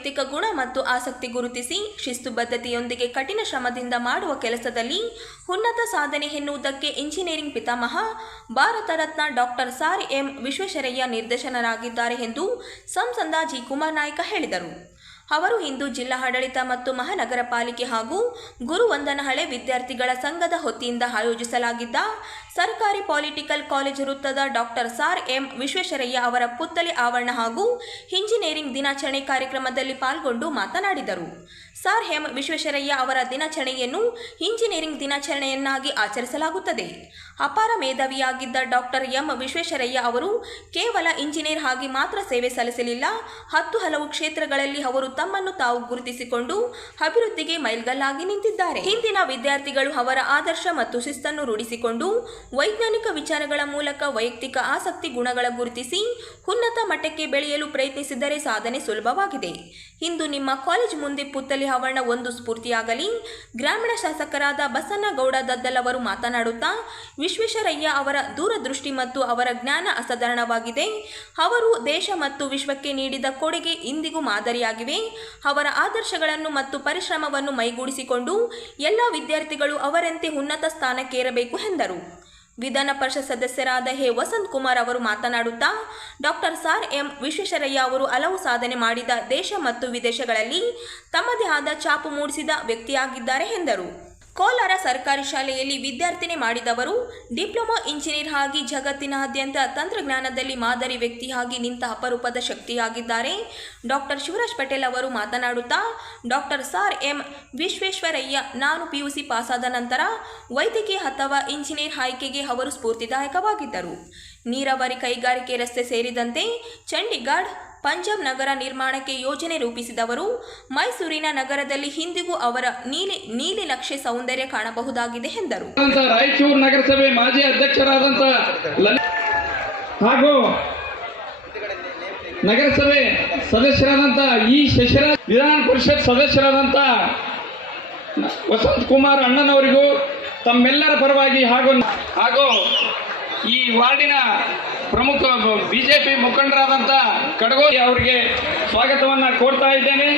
ವೈಯಕ್ತಿಕ ಗುಣ ಮತ್ತು ಆಸಕ್ತಿ ಗುರುತಿಸಿ ಶಿಸ್ತುಬದ್ಧತೆಯೊಂದಿಗೆ ಕಠಿಣ ಶ್ರಮದಿಂದ ಮಾಡುವ ಕೆಲಸದಲ್ಲಿ ಉನ್ನತ ಸಾಧನೆ ಎನ್ನುವುದಕ್ಕೆ ಇಂಜಿನಿಯರಿಂಗ್ ಪಿತಾಮಹ, Bharat Ratna doctor sir M Visvesvaraya ನಿರ್ದೇಶನರಾಗಿದ್ದಾರೆ ಎಂದು ಸಂಸದ ಜಿ ಕುಮಾರ್ ನಾಯ್ಕ ಹೇಳಿದರು. ಅವರು ಇಂದು ಜಿಲ್ಲಾ ಆಡಳಿತ ಮತ್ತು ಮಹಾನಗರ ಪಾಲಿಕೆ ಹಾಗೂ ಗುರುವಂದನಹಳೆ ವಿದ್ಯಾರ್ಥಿಗಳ ಸಂಘದ ಹೊತ್ತಿಯಿಂದ ಆಯೋಜಿಸಲಾಗಿದ್ದ ಸರ್ಕಾರಿ ಪಾಲಿಟಿಕಲ್ ಕಾಲೇಜು ವೃತ್ತದ ಡಾಕ್ಟರ್ ಸಾರ್ ಎಂ ವಿಶ್ವೇಶ್ವರಯ್ಯ ಅವರ ಪುತ್ತಲೆ ಆವರಣ ಹಾಗೂ ಇಂಜಿನಿಯರಿಂಗ್ ದಿನಾಚರಣೆ ಕಾರ್ಯಕ್ರಮದಲ್ಲಿ ಪಾಲ್ಗೊಂಡು ಮಾತನಾಡಿದರು. ಸಾರ್ ಎಂ ವಿಶ್ವೇಶ್ವರಯ್ಯ ಅವರ ದಿನಾಚರಣೆಯನ್ನು ಇಂಜಿನಿಯರಿಂಗ್ ದಿನಾಚರಣೆಯನ್ನಾಗಿ ಆಚರಿಸಲಾಗುತ್ತದೆ. ಅಪಾರ ಮೇಧಾವಿಯಾಗಿದ್ದ ಡಾಕ್ಟರ್ ಎಂ ವಿಶ್ವೇಶ್ವರಯ್ಯ ಅವರು ಕೇವಲ ಇಂಜಿನಿಯರ್ ಆಗಿ ಮಾತ್ರ ಸೇವೆ ಸಲ್ಲಿಸಲಿಲ್ಲ, ಹತ್ತು ಹಲವು ಕ್ಷೇತ್ರಗಳಲ್ಲಿ ಅವರು ತಮ್ಮನ್ನು ತಾವು ಗುರುತಿಸಿಕೊಂಡು ಅಭಿವೃದ್ಧಿಗೆ ಮೈಲ್ಗಲ್ಲಾಗಿ ನಿಂತಿದ್ದಾರೆ. ಹಿಂದಿನ ವಿದ್ಯಾರ್ಥಿಗಳು ಅವರ ಆದರ್ಶ ಮತ್ತು ಶಿಸ್ತನ್ನು ರೂಢಿಸಿಕೊಂಡು ವೈಜ್ಞಾನಿಕ ವಿಚಾರಗಳ ಮೂಲಕ ವೈಯಕ್ತಿಕ ಆಸಕ್ತಿ ಗುಣಗಳ ಗುರುತಿಸಿ ಉನ್ನತ ಮಟ್ಟಕ್ಕೆ ಬೆಳೆಯಲು ಪ್ರಯತ್ನಿಸಿದರೆ ಸಾಧನೆ ಸುಲಭವಾಗಿದೆ. ಇಂದು ನಿಮ್ಮ ಕಾಲೇಜ್ ಮುಂದೆ ಪುತ್ತಲಿ ಹವರಣ ಒಂದು ಸ್ಫೂರ್ತಿಯಾಗಲಿ. ಗ್ರಾಮೀಣ ಶಾಸಕರಾದ ಬಸನ್ನಗೌಡ ದದ್ದಲ್ ಅವರು ಮಾತನಾಡುತ್ತಾ, ವಿಶ್ವೇಶ್ವರಯ್ಯ ಅವರ ದೂರದೃಷ್ಟಿ ಮತ್ತು ಅವರ ಜ್ಞಾನ ಅಸಾಧಾರಣವಾಗಿದೆ. ಅವರು ದೇಶ ಮತ್ತು ವಿಶ್ವಕ್ಕೆ ನೀಡಿದ ಕೊಡುಗೆ ಇಂದಿಗೂ ಮಾದರಿಯಾಗಿವೆ. ಅವರ ಆದರ್ಶಗಳನ್ನು ಮತ್ತು ಪರಿಶ್ರಮವನ್ನು ಮೈಗೂಡಿಸಿಕೊಂಡು ಎಲ್ಲ ವಿದ್ಯಾರ್ಥಿಗಳು ಅವರಂತೆ ಉನ್ನತ ಸ್ಥಾನಕ್ಕೇರಬೇಕು ಎಂದರು. ವಿಧಾನ ಪರಿಷತ್ ಸದಸ್ಯರಾದ ಹೆ ವಸಂತ್ ಕುಮಾರ್ ಅವರು ಮಾತನಾಡುತ್ತಾ, ಡಾಕ್ಟರ್ ಸಾರ್ ಎಂ ವಿಶ್ವೇಶ್ವರಯ್ಯ ಅವರು ಹಲವು ಸಾಧನೆ ಮಾಡಿದ ದೇಶ ಮತ್ತು ವಿದೇಶಗಳಲ್ಲಿ ತಮ್ಮದೇ ಆದ ಛಾಪು ಮೂಡಿಸಿದ ವ್ಯಕ್ತಿಯಾಗಿದ್ದಾರೆ ಎಂದರು. ಕೋಲಾರ ಸರ್ಕಾರಿ ಶಾಲೆಯಲ್ಲಿ ವಿದ್ಯಾರ್ಥಿನಿ ಮಾಡಿದವರು ಡಿಪ್ಲೊಮಾ ಇಂಜಿನಿಯರ್ ಆಗಿ ಜಗತ್ತಿನಾದ್ಯಂತ ತಂತ್ರಜ್ಞಾನದಲ್ಲಿ ಮಾದರಿ ವ್ಯಕ್ತಿಯಾಗಿ ನಿಂತ ಅಪರೂಪದ ಶಕ್ತಿಯಾಗಿದ್ದಾರೆ. ಡಾಕ್ಟರ್ ಶಿವರಾಜ್ ಪಟೇಲ್ ಅವರು ಮಾತನಾಡುತ್ತಾ ಡಾಕ್ಟರ್ ಸಾರ್ ಎಂ. ವಿಶ್ವೇಶ್ವರಯ್ಯ, ನಾನು ಪಿಯುಸಿ ಪಾಸಾದ ನಂತರ ವೈದ್ಯಕೀಯ ಅಥವಾ ಇಂಜಿನಿಯರ್ ಆಯ್ಕೆಗೆ ಅವರು ಸ್ಫೂರ್ತಿದಾಯಕವಾಗಿದ್ದರು. ನೀರಾವರಿ ಕೈಗಾರಿಕೆ ರಸ್ತೆ ಸೇರಿದಂತೆ ಚಂಡೀಗಢ ಪಂಜಾಬ್ ನಗರ ನಿರ್ಮಾಣಕ್ಕೆ ಯೋಜನೆ ರೂಪಿಸಿದವರು, ಮೈಸೂರಿನ ನಗರದಲ್ಲಿ ಇಂದಿಗೂ ಅವರ ನೀಲಿ ನೀಲಿ ನಕ್ಷೆ ಸೌಂದರ್ಯ ಕಾಣಬಹುದಾಗಿದೆ ಎಂದರು. ರಾಯಚೂರು ನಗರಸಭೆ ಮಾಜಿ ಅಧ್ಯಕ್ಷರಾದಂತಹ ಹಾಗೂ ನಗರಸಭೆ ಸದಸ್ಯರಾದಂತ ಈ ಶಶಿರಾಜ್ ವಿಧಾನ ಪರಿಷತ್ ಸದಸ್ಯರಾದಂತ ವಸಂತ್ ಕುಮಾರ್ ಅಣ್ಣನವರಿಗೂ ತಮ್ಮೆಲ್ಲರ ಪರವಾಗಿ ಹಾಗೂ ಹಾಗೂ ಈ ವಾರ್ಡಿನ ಪ್ರಮುಖ ಬಿಜೆಪಿ ಮುಖಂಡರಾದಂಥ ಕಡಗೋಲಿ ಅವರಿಗೆ ಸ್ವಾಗತವನ್ನು ಕೋರ್ತಾ ಇದ್ದೇನೆ.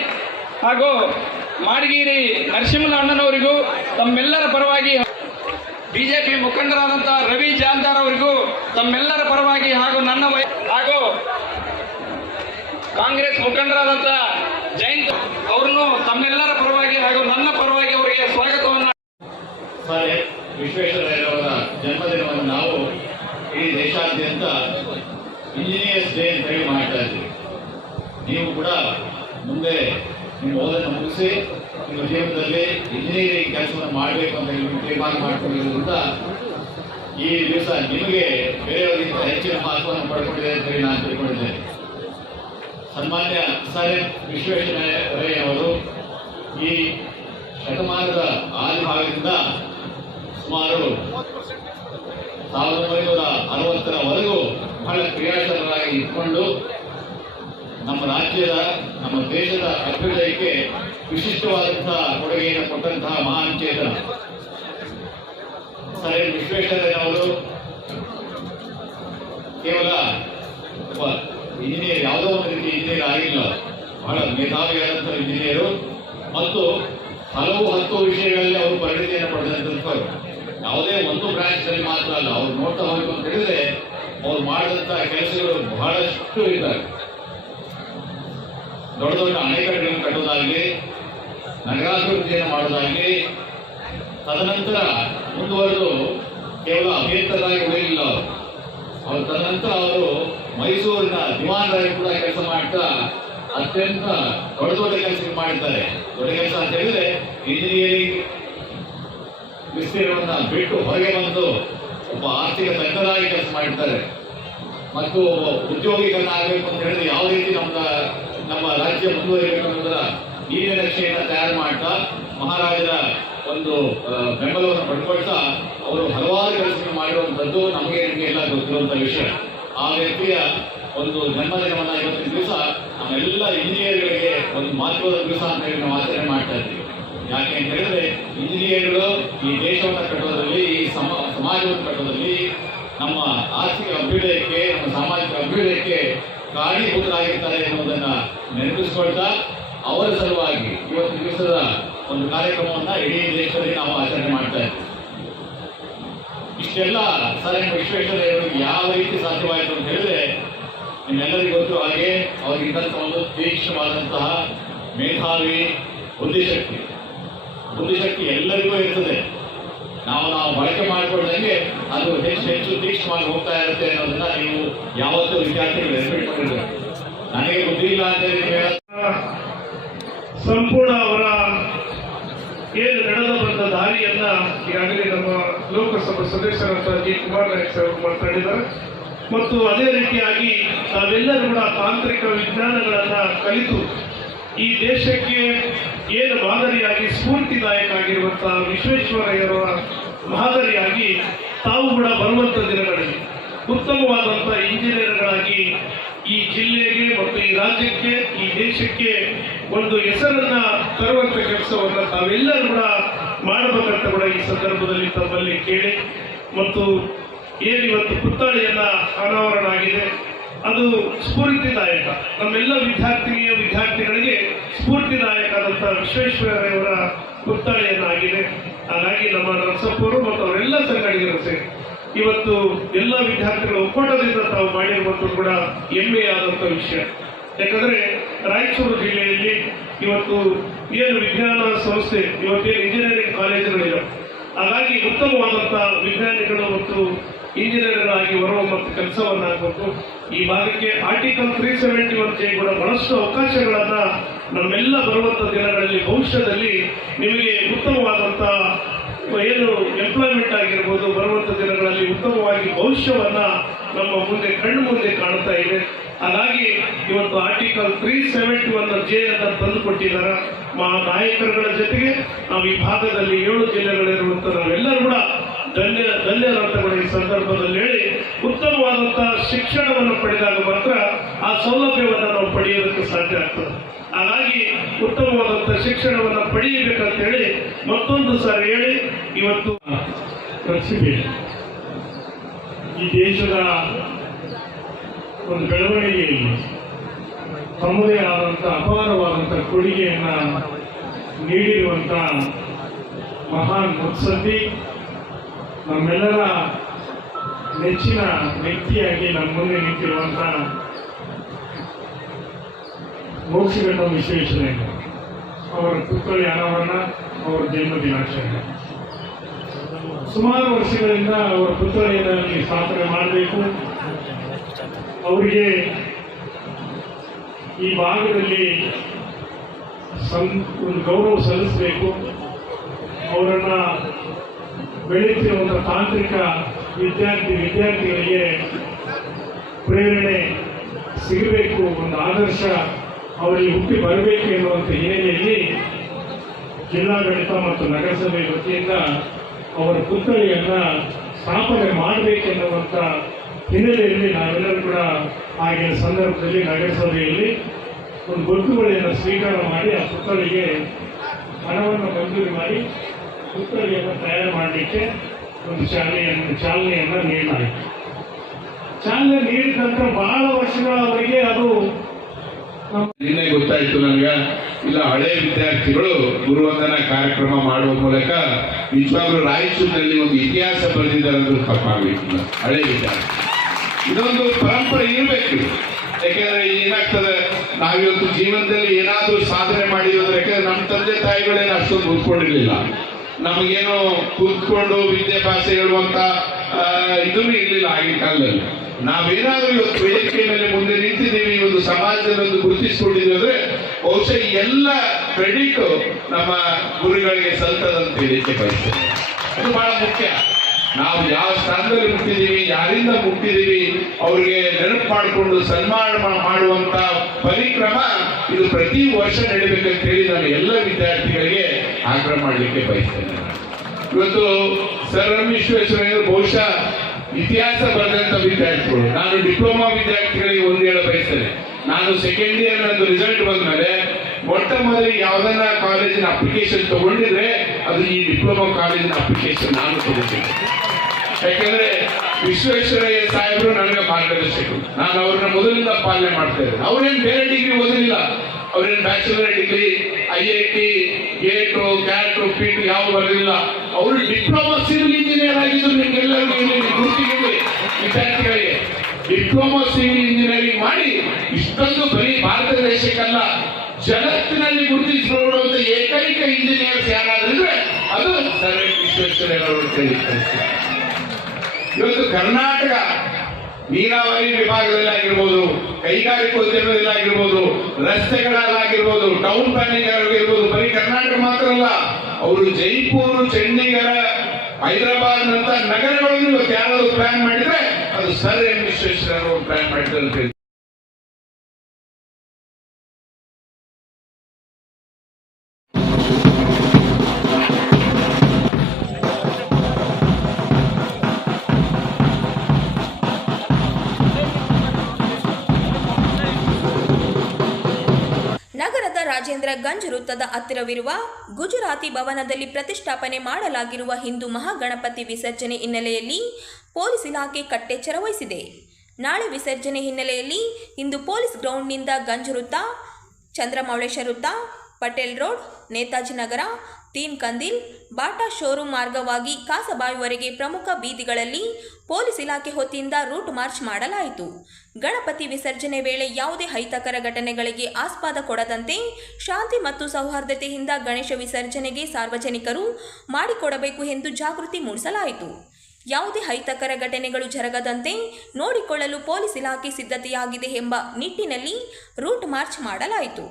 ಹಾಗೂ ಮಾಡಗಿರಿ ನರಸಿಂಹನ ಅಣ್ಣನವರಿಗೂ ತಮ್ಮೆಲ್ಲರ ಪರವಾಗಿ ಬಿಜೆಪಿ ಮುಖಂಡರಾದಂಥ ರವಿ ಜಾನ್ದಾರ್ ಅವರಿಗೂ ತಮ್ಮೆಲ್ಲರ ಪರವಾಗಿ ಹಾಗೂ ನನ್ನ ಹಾಗೂ ಕಾಂಗ್ರೆಸ್ ಮುಖಂಡರಾದಂಥ ಜಯಂತ್ ಅವರನ್ನು ತಮ್ಮೆಲ್ಲರ ಪರವಾಗಿ ಹಾಗೂ ನನ್ನ ಪರವಾಗಿ ಅವರಿಗೆ ಸ್ವಾಗತವನ್ನು ಸಾರಿ ವಿಶ್ವೇಶ್ವರಯ್ಯನವರ ಜನ್ಮದಿನವನ್ನು ನಾವು ಇಡೀ ದೇಶಾದ್ಯಂತ ಇಂಜಿನಿಯರ್ಸ್ ಡೇ ಅಂತ ಹೇಳಿ ಮಾಡ್ತಾ ಇದ್ದೀವಿ ನೀವು ಕೂಡ ಮುಂದೆ ನಿಮ್ಮ ಓದನ್ನು ಮುಗಿಸಿ ನಿಮ್ಮ ಜೀವನದಲ್ಲಿ ಇಂಜಿನಿಯರಿಂಗ್ ಕೆಲಸವನ್ನು ಮಾಡಬೇಕು ಅಂತ ನೀವು ತೀರ್ಮಾನ ಮಾಡಿಕೊಂಡಿರೋದ್ರಿಂದ ಈ ದಿವಸ ನಿಮಗೆ ಬೇರೆಯವರಿಗಿಂತ ಹೆಚ್ಚಿನ ಮಹತ್ವವನ್ನು ಪಡ್ಕೊಂಡಿದೆ ಅಂತ ಹೇಳಿ ನಾನು ತಿಳ್ಕೊಂಡಿದ್ದೇನೆ. ಸನ್ಮಾನ್ಯ ಸರ್ ವಿಶ್ವೇಶ್ವರಯ್ಯ ಅವರು ಈ ಶತಮಾನದ ಆದಿಭಾಗದಿಂದ ಸುಮಾರು ಸಾವಿರದ ಒಂಬೈನೂರ ಅರವತ್ತರವರೆಗೂ ಬಹಳ ಕ್ರಿಯಾಶೀಲರಾಗಿ ಇಟ್ಕೊಂಡು ನಮ್ಮ ರಾಜ್ಯದ, ನಮ್ಮ ದೇಶದ ಅಭ್ಯುದಯಕ್ಕೆ ವಿಶಿಷ್ಟವಾದಂತಹ ಕೊಡುಗೆಯನ್ನು ಕೊಟ್ಟಂತಹ ಮಹಾನ್ ಚೇತನ. ಸರ್ ವಿಶ್ವೇಶ್ವರಯ್ಯ ವಿಶ್ವೇಶ್ವರಯ್ಯನವರು ಕೇವಲ ಒಬ್ಬ ಇಂಜಿನಿಯರ್ ಯಾವುದೋ ಒಂದು ರೀತಿ ಇಂಜಿನಿಯರ್ ಆಗಿಲ್ಲ. ಬಹಳ ಮೇಧಾವಿಯಾದಂತಹ ಇಂಜಿನಿಯರು ಮತ್ತು ಹಲವು ಹತ್ತು ವಿಷಯಗಳಲ್ಲಿ ಅವರು ಪರಿಣತಿಯನ್ನು ಪಡೆದಂತಹ ಯಾವುದೇ ಒಂದು ಬ್ರಾಂಚ್ನಲ್ಲಿ ಮಾತ್ರ ಅಲ್ಲ, ಅವ್ರು ನೋಡ್ತಾ ಹೋಗ್ಬೇಕು ಅಂತ ಹೇಳಿದ್ರೆ ಅವ್ರು ಮಾಡಿದಂತಹ ಕೆಲಸಗಳು ಬಹಳಷ್ಟು ಇದ್ದಾರೆ. ದೊಡ್ಡ ದೊಡ್ಡ ಅಣೆಕಟ್ಟುಗಳನ್ನು ಕಟ್ಟುವುದಾಗಲಿ ನಗರಾಭಿವೃದ್ಧಿಯನ್ನು ಮಾಡುವುದಾಗಲಿ ತದನಂತರ ಮುಂದುವರೆದು ಕೇವಲ ಅಭಿಯಂತರಾಗಿ ಉಳಿಯಲಿಲ್ಲ ಅವರು. ತದನಂತರ ಅವರು ಮೈಸೂರಿನ ದಿವಾನರಾಗಿ ಕೂಡ ಕೆಲಸ ಮಾಡ್ತಾ ಅತ್ಯಂತ ದೊಡ್ಡ ದೊಡ್ಡ ಕೆಲಸ ಮಾಡಿದ್ದಾರೆ. ದೊಡ್ಡ ಕೆಲಸ ಅಂತ ಹೇಳಿದ್ರೆ ಇಂಜಿನಿಯರಿಂಗ್ ವಿಸ್ತೀರ್ಣವನ್ನು ಬಿಟ್ಟು ಹೊರಗೆ ಬಂದು ಒಬ್ಬ ಆರ್ಥಿಕ ತಜ್ಞರಾಗಿ ಕೆಲಸ ಮಾಡಿದ್ದಾರೆ. ಮತ್ತು ಒಬ್ಬ ಉದ್ಯೋಗಿಗಳನ್ನಾಗಬೇಕು ಅಂತ ಹೇಳಿದ್ರೆ ಯಾವ ರೀತಿ ನಮ್ಮ ನಮ್ಮ ರಾಜ್ಯ ಮುಂದುವರಿಬೇಕು ಅನ್ನೋದರ ನೀರಿನ ನಕ್ಷೆಯನ್ನು ತಯಾರು ಮಾಡ್ತಾ ಮಹಾರಾಜರ ಒಂದು ಬೆಂಬಲವನ್ನು ಪಡ್ಕೊಳ್ತಾ ಅವರು ಹಲವಾರು ಕೆಲಸಗಳು ಮಾಡಿರುವಂಥದ್ದು ನಮಗೆ ನಿಮಗೆ ಎಲ್ಲ ಗೊತ್ತಿರುವಂಥ ವಿಷಯ. ಆ ವ್ಯಕ್ತಿಯ ಒಂದು ಜನ್ಮದಿನವನ್ನ ಇವತ್ತಿನ ದಿವಸ ನಮ್ಮೆಲ್ಲ ಇಂಜಿನಿಯರ್ಗಳಿಗೆ ಒಂದು ಮಹತ್ವದ ದಿವಸ ಅಂತ ಹೇಳಿ ನಾವು ಆಚರಣೆ ಮಾಡ್ತಾ ಇದ್ದೀವಿ. ಯಾಕೆ ಅಂತ ಹೇಳಿದ್ರೆ ಇಂಜಿನಿಯರ್ಗಳು ಈ ದೇಶವನ್ನು ಕಟ್ಟೋದ್ರಲ್ಲಿ ಈ ಸಮ, ಸಮಾಜವನ್ನು ಕಟ್ಟೋದ್ರಲ್ಲಿ ನಮ್ಮ ಆರ್ಥಿಕ ಅಭ್ಯುದಯಕ್ಕೆ ನಮ್ಮ ಸಾಮಾಜಿಕ ಅಭ್ಯುದಯಕ್ಕೆ ಕಾರಣೀಭೂತರಾಗಿರ್ತಾರೆ ಎನ್ನುವುದನ್ನ ನೆನಪಿಸ್ಕೊಳ್ತಾ ಅವರ ಸಲುವಾಗಿ ಇವತ್ತು ದಿವಸದ ಒಂದು ಕಾರ್ಯಕ್ರಮವನ್ನ ಇಡೀ ದೇಶದಲ್ಲಿ ನಾವು ಆಚರಣೆ ಮಾಡ್ತಾ ಇದ್ದೀವಿ. ಇಷ್ಟೆಲ್ಲ ಸರ್ ಎಂ ವಿಶ್ವೇಶ್ವರಯ್ಯರಿಗೆ ಯಾವ ರೀತಿ ಸಾಧ್ಯವಾಯಿತು ಅಂತ ಹೇಳಿದ್ರೆ ನಿಮ್ಮೆಲ್ಲರಿಗೂ ಗೊತ್ತು ಹಾಗೆ ಅವರಿಗಿದ್ದಂಥ ಒಂದು ತೀಕ್ಷ್ಣವಾದಂತಹ ಮೇಧಾವಿ ಬುದ್ಧಿಶಕ್ತಿ. ಬುದ್ಧಿಶಕ್ತಿ ಎಲ್ಲರಿಗೂ ಇರ್ತದೆ. ನಾವು ನಾವು ಬಳಕೆ ಮಾಡಿಕೊಂಡಂಗೆ ಅದು ಹೆಚ್ಚು ಹೆಚ್ಚು ತೀಕ್ಷ್ಣವಾಗಿ ಹೋಗ್ತಾ ಇರುತ್ತೆ ಅನ್ನೋದನ್ನ ನೀವು ಯಾವತ್ತೂ ವಿದ್ಯಾರ್ಥಿಗಳು ನೆನಪಿಟ್ಕೊಂಡಿರ್ಬೇಕು. ನನಗೆ ಗೊತ್ತಿಲ್ಲ ಅಂತ ಸಂಪೂರ್ಣ ಅವರ ಏನು ನಡೆದು ಬಂದ ದಾರಿಯನ್ನ ಈಗಾಗಲೇ ನಮ್ಮ ಲೋಕಸಭಾ ಸದಸ್ಯರಾದ ಜಿ. ಕುಮಾರ್ ನಾಯಕ್ ಸರ್ ಮಾತಾಡಿದ್ದಾರೆ. ಮತ್ತು ಅದೇ ರೀತಿಯಾಗಿ ನಾವೆಲ್ಲರೂ ಕೂಡ ತಾಂತ್ರಿಕ ವಿಜ್ಞಾನಗಳನ್ನ ಕಲಿತು ಈ ದೇಶಕ್ಕೆ ಏನು ಮಾದರಿಯಾಗಿ ಸ್ಫೂರ್ತಿದಾಯಕ ಆಗಿರುವಂತಹ ವಿಶ್ವೇಶ್ವರಯ್ಯರವರ ಮಾದರಿಯಾಗಿ ತಾವು ಕೂಡ ಬರುವಂತ ದಿನಗಳಲ್ಲಿ ಉತ್ತಮವಾದಂಥ ಇಂಜಿನಿಯರ್ಗಳಾಗಿ ಈ ಜಿಲ್ಲೆಗೆ ಮತ್ತು ಈ ರಾಜ್ಯಕ್ಕೆ, ಈ ದೇಶಕ್ಕೆ ಒಂದು ಹೆಸರನ್ನ ತರುವಂತ ಕೆಲಸವನ್ನ ತಾವೆಲ್ಲರೂ ಕೂಡ ಮಾಡಬೇಕಂತ ಕೂಡ ಈ ಸಂದರ್ಭದಲ್ಲಿ ತಮ್ಮಲ್ಲಿ ಕೇಳಿ ಮತ್ತು ಏನಿವತ್ತು ಪುತ್ಥಳಿಯನ್ನ ಅನಾವರಣ ಆಗಿದೆ ಅದು ಸ್ಫೂರ್ತಿದಾಯಕ ನಮ್ಮೆಲ್ಲ ವಿದ್ಯಾರ್ಥಿನಿಯ ವಿದ್ಯಾರ್ಥಿಗಳಿಗೆ ಸ್ಫೂರ್ತಿದಾಯಕ ಆದಂತಹ ವಿಶ್ವೇಶ್ವರಯ್ಯವರ ಪುತ್ಥಳಿಯನ್ನಾಗಿದೆ ಹಾಗಾಗಿ ನಮ್ಮ ನರಸಪ್ಪರು ಮತ್ತು ಅವರೆಲ್ಲ ಸಂಗಡಿಗರು ಸೇರಿ ಇವತ್ತು ಎಲ್ಲ ವಿದ್ಯಾರ್ಥಿಗಳ ಒಕ್ಕೂಟದಿಂದ ತಾವು ಮಾಡಿರುವಂತ ಕೂಡ ಹೆಮ್ಮೆಯಾದಂಥ ವಿಷಯ. ಯಾಕಂದ್ರೆ ರಾಯಚೂರು ಜಿಲ್ಲೆಯಲ್ಲಿ ಇವತ್ತು ಏನು ವಿಜ್ಞಾನ ಸಂಸ್ಥೆ, ಇವತ್ತೇನು ಇಂಜಿನಿಯರಿಂಗ್ ಕಾಲೇಜುಗಳಿವೆ ಹಾಗಾಗಿ ಉತ್ತಮವಾದಂತಹ ವಿಜ್ಞಾನಿಗಳು ಮತ್ತು ಇಂಜಿನಿಯರ್ಗಳಾಗಿ ಕೆಲಸವನ್ನ ಆಗಬೇಕು ಈ ಭಾಗಕ್ಕೆ article three seventy one J ಕೂಡ ಬಹಳಷ್ಟು ಅವಕಾಶಗಳನ್ನ ನಮ್ಮೆಲ್ಲ ಬರುವಂತ ದಿನಗಳಲ್ಲಿ, ಭವಿಷ್ಯದಲ್ಲಿ ನಿಮಗೆ ಉತ್ತಮವಾದಂತಹ ಏನು ಎಂಪ್ಲಾಯ್ಮೆಂಟ್ ಆಗಿರ್ಬೋದು, ಬರುವಂತ ದಿನಗಳಲ್ಲಿ ಉತ್ತಮವಾಗಿ ಭವಿಷ್ಯವನ್ನ ನಮ್ಮ ಮುಂದೆ, ಕಣ್ಣು ಮುಂದೆ ಕಾಣ್ತಾ ಇದೆ. ಹಾಗಾಗಿ ಇವತ್ತು article three seventy one J ಅಂತ ತಂದುಕೊಟ್ಟಿದ್ದಾರೆ. ಮಾ ನಾಯಕರುಗಳ ಜೊತೆಗೆ ನಾವು ಈ ಭಾಗದಲ್ಲಿ ಏಳು ಜಿಲ್ಲೆಗಳಿರುವಂತ ನಾವೆಲ್ಲರೂ ಕೂಡ ಧನ್ಯರಂತ ಕೂಡ ಈ ಸಂದರ್ಭದಲ್ಲಿ ಹೇಳಿ ಉತ್ತಮವಾದಂತಹ ಶಿಕ್ಷಣವನ್ನು ಪಡೆದಾಗ ಮಾತ್ರ ಆ ಸೌಲಭ್ಯವನ್ನು ನಾವು ಪಡೆಯೋದಕ್ಕೆ ಸಾಧ್ಯ ಆಗ್ತದೆ. ಹಾಗಾಗಿ ಉತ್ತಮವಾದಂತಹ ಶಿಕ್ಷಣವನ್ನು ಪಡೆಯಬೇಕಂತ ಹೇಳಿ ಮತ್ತೊಂದು ಸಾರಿ ಹೇಳಿ, ಇವತ್ತು ರಚಿಸಬೇಕು ಈ ದೇಶದ ಒಂದು ಬೆಳವಣಿಗೆಯಲ್ಲಿ ತಮ್ಮದೇ ಆದಂಥ ಅಪಾರವಾದಂಥ ಕೊಡುಗೆಯನ್ನು ನೀಡಿರುವಂಥ ಮಹಾನ್ ಮುತ್ಸದ್ದಿ ನಮ್ಮೆಲ್ಲರ ನೆಚ್ಚಿನ ವ್ಯಕ್ತಿಯಾಗಿ ನಮ್ಮ ಮುಂದೆ ನಿಂತಿರುವಂತಹ ಮೋಕ್ಷಘಟ್ಟ ವಿಶ್ವೇಶ್ವರಯ್ಯ ಅವರ ಪುತ್ಥಳಿ ಅನಾವರಣ ಅವರ ಜನ್ಮ ದಿನಾಚರಣೆ. ಸುಮಾರು ವರ್ಷಗಳಿಂದ ಅವರ ಪುತ್ಥಳಿಯನ್ನು ಸ್ಥಾಪನೆ ಮಾಡಬೇಕು. ಅವರಿಗೆ ಈ ಭಾಗದಲ್ಲಿ ಸಂ, ಒಂದು ಗೌರವ ಸಲ್ಲಿಸಬೇಕು. ಅವರನ್ನ ಬೆಳೆಯುತ್ತಿರುವಂಥ ತಾಂತ್ರಿಕ ವಿದ್ಯಾರ್ಥಿ ವಿದ್ಯಾರ್ಥಿಗಳಿಗೆ ಪ್ರೇರಣೆ ಸಿಗಬೇಕು, ಒಂದು ಆದರ್ಶ ಅವರಿಗೆ ಹುಟ್ಟಿ ಬರಬೇಕು ಎನ್ನುವಂಥ ಹಿನ್ನೆಲೆಯಲ್ಲಿ ಜಿಲ್ಲಾಡಳಿತ ಮತ್ತು ನಗರಸಭೆ ವತಿಯಿಂದ ಅವರ ಪುತ್ಥಳಿಯನ್ನು ಸ್ಥಾಪನೆ ಮಾಡಬೇಕೆನ್ನುವಂಥ ಹಿನ್ನೆಲೆಯಲ್ಲಿ ನಾವೆಲ್ಲರೂ ಕೂಡ ಆಗಿನ ಸಂದರ್ಭದಲ್ಲಿ ನಗರಸಭೆಯಲ್ಲಿ ಒಂದು ಗೊತ್ತುವಳಿಯನ್ನು ಸ್ವೀಕಾರ ಮಾಡಿ ಆ ಪುತ್ಥಳಿಗೆ ಹಣವನ್ನು ಮಂಜೂರು ಮಾಡಿ ಪುತ್ಥಳಿಯನ್ನು ತಯಾರು ಮಾಡಲಿಕ್ಕೆ ಒಂದು ಚಾಲನೆಯನ್ನು ಚಾಲನೆಯನ್ನು ನೀಡಲಾಯಿತು. ಚಾಲನೆ ನೀಡಿದ ನಂತರ ಬಹಳ ವರ್ಷಗಳವರೆಗೆ ಅದು ನಿನ್ನೆ ಗೊತ್ತಾಯಿತು ನನಗೆ, ಇಲ್ಲ, ಹಳೆ ವಿದ್ಯಾರ್ಥಿಗಳು ಗುರುವಂದನ ಕಾರ್ಯಕ್ರಮ ಮಾಡುವ ಮೂಲಕ ನಿಜವಾಗ್ಲೂ ರಾಯಚೂರಿನಲ್ಲಿ ಒಂದು ಇತಿಹಾಸ ಬರೆದಿದ್ದಾರೆ ತಪ್ಪಾಗಲಿಕ್ಕಿಲ್ಲ, ಹಳೆ ವಿದ್ಯಾರ್ಥಿ. ಇದೊಂದು ಪರಂಪರೆ ಇರಬೇಕು. ಯಾಕೆಂದ್ರೆ ಏನಾಗ್ತದೆ, ನಾವಿವತ್ತು ಜೀವನದಲ್ಲಿ ಏನಾದ್ರೂ ಸಾಧನೆ ಮಾಡಿದ್ರೆ ಯಾಕಂದ್ರೆ ನಮ್ಮ ತಂದೆ ತಾಯಿಗಳೇನು ಅಷ್ಟೊಂದು ಓದ್ಕೊಂಡಿರ್ಲಿಲ್ಲ ನಮಗೇನೋ ಕೂತ್ಕೊಂಡು ಭಾಷೆ ಹೇಳುವಂತ ಇದೂ ಇರಲಿಲ್ಲ ಆಗಿನ ಕಾಲದಲ್ಲಿ. ನಾವೇನಾದ್ರೂ ಇವತ್ತು ವೇದಿಕೆ ಮೇಲೆ ಮುಂದೆ ನಿಂತಿದ್ದೀವಿ, ಒಂದು ಸಮಾಜದಲ್ಲಿ ಗುರುತಿಸಿಕೊಂಡಿದ್ದೀವಿ. ಅಂದ್ರೆ ಬಹುಶಃ ಎಲ್ಲ ಕ್ರೆಡಿಟ್ ನಮ್ಮ ಗುರುಗಳಿಗೆ ಸಲ್ತದಂತ ಹೇಳಿಕೆ ಬಯಸ್ತೇವೆ ಅದು ಬಹಳ ಮುಖ್ಯ. ನಾವು ಯಾವ ಸ್ಥಾನದಲ್ಲಿ ಮುಟ್ಟಿದ್ದೀವಿ, ಯಾರಿಂದ ಮುಟ್ಟಿದ್ದೀವಿ, ಅವರಿಗೆ ನೆನಪು ಮಾಡಿಕೊಂಡು ಸನ್ಮಾನ ಮಾಡುವಂತ ಪರಿಕ್ರಮ ಇದು ಪ್ರತಿ ವರ್ಷ ನಡಿಬೇಕಂತ ಹೇಳಿ ನಾನು ಎಲ್ಲ ವಿದ್ಯಾರ್ಥಿಗಳಿಗೆ ಆಗ್ರಹ ಮಾಡಲಿಕ್ಕೆ ಬಯಸ್ತೇನೆ. ಇವತ್ತು ಸರ್ ಎಂ ವಿಶ್ವೇಶ್ವರಯ್ಯ ಬಹುಶಃ ಇತಿಹಾಸ ಬರೆದಂತ ವಿದ್ಯಾರ್ಥಿಗಳು. ನಾನು ಡಿಪ್ಲೊಮಾ ವಿದ್ಯಾರ್ಥಿಗಳಿಗೆ ಒಂದು ಹೇಳ ಬಯಸ್ತೇನೆ. ನಾನು ಸೆಕೆಂಡ್ ಇಯರ್ ನಂದು ರಿಸಲ್ಟ್ ಬಂದ್ಮೇಲೆ ಮೊಟ್ಟ ಮೊದಲಿಗೆ ಯಾವ್ದನ್ನ ಕಾಲೇಜಿನ ಅಪ್ಲಿಕೇಶನ್ ತಗೊಂಡಿದ್ರೆ ಅದು ಈ ಡಿಪ್ಲೊಮಾ ಕಾಲೇಜಿನ ಅಪ್ಲಿಕೇಶನ್ ನಾನು ತಗೊಂಡಿದ್ದೆ. ಯಾಕಂದ್ರೆ ವಿಶ್ವೇಶ್ವರಯ್ಯ ಸಾಹೇಬರು ನನಗೆ ಮಾರ್ಗದರ್ಶಕರು. ನಾನು ಅವ್ರನ್ನ ಮೊದಲಿಂದ ಪಾಲನೆ ಮಾಡ್ತಾ ಇದ್ದೇನೆ. ಅವ್ರೇನ್ ಬೇರೆ ಡಿಗ್ರಿ ಓದಲಿಲ್ಲ ಅವ್ರೇನ್ bachelor degree I I T GATE CAT feet ಯಾವ ಬರಲಿಲ್ಲ ಅವರು ಡಿಪ್ಲೊಮಾ ಸಿವಿಲ್ ಇಂಜಿನಿಯರ್ ಆಗಿದ್ರು ನಿಮ್ಗೆಲ್ಲರಿಗೂ ಗುರುತಿಗೆ ವಿದ್ಯಾರ್ಥಿಗಳಿಗೆ ಡಿಪ್ಲೊಮಾ ಸಿವಿಲ್ ಇಂಜಿನಿಯರಿಂಗ್ ಮಾಡಿ ಇಷ್ಟೊಂದು ಬರೀ ಭಾರತ ದೇಶಕ್ಕಲ್ಲ, ಜಗತ್ತಿನಲ್ಲಿ ಗುರುತಿಸಿಕೊಳ್ಳುವಂತ ಏಕೈಕ ಇಂಜಿನಿಯರ್ಸ್ ಯಾರಾದ್ರೆ ಅದು ಸರ್ ಎಂ ವಿಶ್ವೇಶ್ವರಯ್ಯ ಅವರು ಅಂತ ಹೇಳಿ ಕಳಿಸ್ತಾರೆ. ಇವತ್ತು ಕರ್ನಾಟಕ ನೀರಾವರಿ ವಿಭಾಗದಲ್ಲಾಗಿರ್ಬೋದು ಕೈಗಾರಿಕೋದ್ಯಮದಲ್ಲಾಗಿರ್ಬೋದು ರಸ್ತೆಗಳಲ್ಲಾಗಿರ್ಬೋದು ಟೌನ್ ಪ್ಲಾನಿಂಗ್ ಆಗಿರ್ಬೋದು, ಬರೀ ಕರ್ನಾಟಕ ಮಾತ್ರ ಅಲ್ಲ, ಅವರು ಜೈಪುರ್, ಚಂಡೀಗಢ, ಹೈದರಾಬಾದ್ ನಂತ ನಗರಗಳನ್ನು ಯಾರಾದರೂ ಪ್ಲಾನ್ ಮಾಡಿದ್ರೆ ಅದು ಸರ್ ಅಡ್ಮಿನಿಸ್ಟ್ರೇಷನ್ ಪ್ಲಾನ್ ಮಾಡಿದ್ದಾರೆ ಅಂತ ಹೇಳಿ ಗಂಜ್ ವೃತ್ತದ ಹತ್ತಿರವಿರುವ ಗುಜರಾತಿ ಭವನದಲ್ಲಿ ಪ್ರತಿಷ್ಠಾಪನೆ ಮಾಡಲಾಗಿರುವ ಹಿಂದೂ ಮಹಾಗಣಪತಿ ವಿಸರ್ಜನೆ ಹಿನ್ನೆಲೆಯಲ್ಲಿ ಪೊಲೀಸ್ ಇಲಾಖೆ ಕಟ್ಟೆಚ್ಚರ ವಹಿಸಿದೆ ನಾಳೆ ವಿಸರ್ಜನೆ ಹಿನ್ನೆಲೆಯಲ್ಲಿ ಇಂದು ಪೊಲೀಸ್ ಗ್ರೌಂಡ್ನಿಂದ ಗಂಜ್ ವೃತ್ತ, ಚಂದ್ರಮೌಳೇಶ್ವರ ವೃತ್ತ, Patel road, Netaji Nagar Teen Kandil Bata showroom ಮಾರ್ಗವಾಗಿ ಕಾಸಬಾಯಿವರೆಗೆ ಪ್ರಮುಖ ಬೀದಿಗಳಲ್ಲಿ ಪೊಲೀಸ್ ಇಲಾಖೆ ಹೊತ್ತಿಯಿಂದ ರೂಟ್ ಮಾರ್ಚ್ ಮಾಡಲಾಯಿತು. ಗಣಪತಿ ವಿಸರ್ಜನೆ ವೇಳೆ ಯಾವುದೇ ಅಹಿತಕರ ಘಟನೆಗಳಿಗೆ ಆಸ್ಪದ ಕೊಡದಂತೆ ಶಾಂತಿ ಮತ್ತು ಸೌಹಾರ್ದತೆಯಿಂದ ಗಣೇಶ ವಿಸರ್ಜನೆಗೆ ಸಾರ್ವಜನಿಕರು ಮಾಡಿಕೊಡಬೇಕು ಎಂದು ಜಾಗೃತಿ ಮೂಡಿಸಲಾಯಿತು. ಯಾವುದೇ ಅಹಿತಕರ ಘಟನೆಗಳು ಜರಗದಂತೆ ನೋಡಿಕೊಳ್ಳಲು ಪೊಲೀಸ್ ಇಲಾಖೆ ಸಿದ್ಧತೆಯಾಗಿದೆ ಎಂಬ ನಿಟ್ಟಿನಲ್ಲಿ ರೂಟ್ ಮಾರ್ಚ್ ಮಾಡಲಾಯಿತು.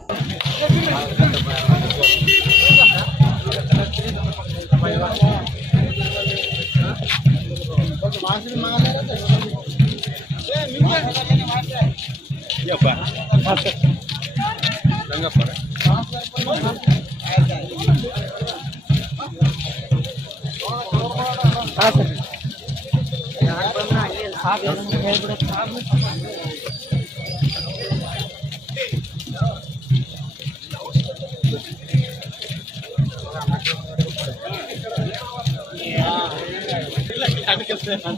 ಹಾಂ ಸರ್ ಯಾರು ಬಂದ್ರೆ ಹಂಗೆ ಸಾಕು ಹೇಳ್ಬಿಡೋದು ಸಾಕು Gracias.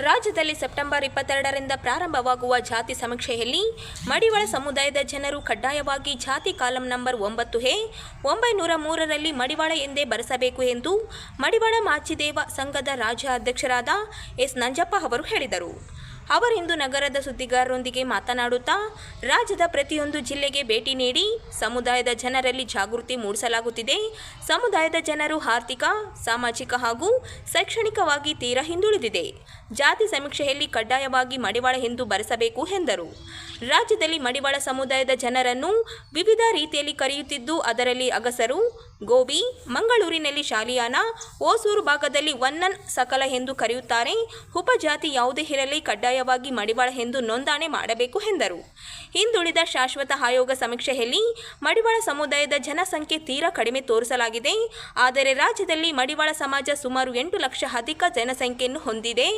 ರಾಜ್ಯದಲ್ಲಿ ಸೆಪ್ಟೆಂಬರ್ ಇಪ್ಪತ್ತೆರಡರಿಂದ ಪ್ರಾರಂಭವಾಗುವ ಜಾತಿ ಸಮೀಕ್ಷೆಯಲ್ಲಿ ಮಡಿವಾಳ ಸಮುದಾಯದ ಜನರು ಕಡ್ಡಾಯವಾಗಿ ಜಾತಿ ಕಾಲಂ ನಂಬರ್ ಒಂಬತ್ತು ಹೇ, ಒಂಬೈನೂರ ಮೂರರಲ್ಲಿ ಮಡಿವಾಳ ಎಂದೇ ಬರೆಸಬೇಕು ಎಂದು ಮಡಿವಾಳ ಮಾಚಿದೇವ ಸಂಘದ ರಾಜ್ಯ ಅಧ್ಯಕ್ಷರಾದ ಎಸ್ ನಂಜಪ್ಪ ಅವರು ಹೇಳಿದರು. ಅವರಿಂದು ನಗರದ ಸುದ್ದಿಗಾರರೊಂದಿಗೆ ಮಾತನಾಡುತ್ತಾ, ರಾಜ್ಯದ ಪ್ರತಿಯೊಂದು ಜಿಲ್ಲೆಗೆ ಭೇಟಿ ನೀಡಿ, ಸಮುದಾಯದ ಜನರಲ್ಲಿ ಜಾಗೃತಿ ಮೂಡಿಸಲಾಗುತ್ತಿದೆ. ಸಮುದಾಯದ ಜನರು ಆರ್ಥಿಕ, ಸಾಮಾಜಿಕ ಹಾಗೂ ಶೈಕ್ಷಣಿಕವಾಗಿ ತೀರಾ ಹಿಂದುಳಿದಿದೆ. ಜಾತಿ ಸಮೀಕ್ಷೆಯಲ್ಲಿ ಕಡ್ಡಾಯವಾಗಿ ಮಡಿವಾಳ ಎಂದು ಬರೆಸಬೇಕು ಎಂದರು. ರಾಜ್ಯದಲ್ಲಿ ಮಡಿವಾಳ ಸಮುದಾಯದ ಜನರನ್ನು ವಿವಿಧ ರೀತಿಯಲ್ಲಿ ಕರೆಯುತ್ತಿದ್ದು, ಅದರಲ್ಲಿ ಅಗಸರು ಗೋಬಿ, ಮಂಗಳೂರಿನಲ್ಲಿ ಶಾಲಿಯಾನ, ಓಸೂರು ಭಾಗದಲ್ಲಿ ವನ್ನನ್ ಸಕಲ ಎಂದು ಕರೆಯುತ್ತಾರೆ. ಉಪಜಾತಿ ಯಾವುದೇ ಇರಲಿ ಕಡ್ಡಾಯವಾಗಿ ಮಡಿವಾಳ ಎಂದು ನೋಂದಣಿ ಮಾಡಬೇಕು ಎಂದರು. ಹಿಂದುಳಿದ ಶಾಶ್ವತ ಆಯೋಗ ಸಮೀಕ್ಷೆಯಲ್ಲಿ ಮಡಿವಾಳ ಸಮುದಾಯದ ಜನಸಂಖ್ಯೆ ತೀರಾ ಕಡಿಮೆ ತೋರಿಸಲಾಗಿದೆ. ಆದರೆ ರಾಜ್ಯದಲ್ಲಿ ಮಡಿವಾಳ ಸಮಾಜ ಸುಮಾರು ಎಂಟು ಲಕ್ಷ ಅಧಿಕ ಜನಸಂಖ್ಯೆಯನ್ನು ಹೊಂದಿದೆ.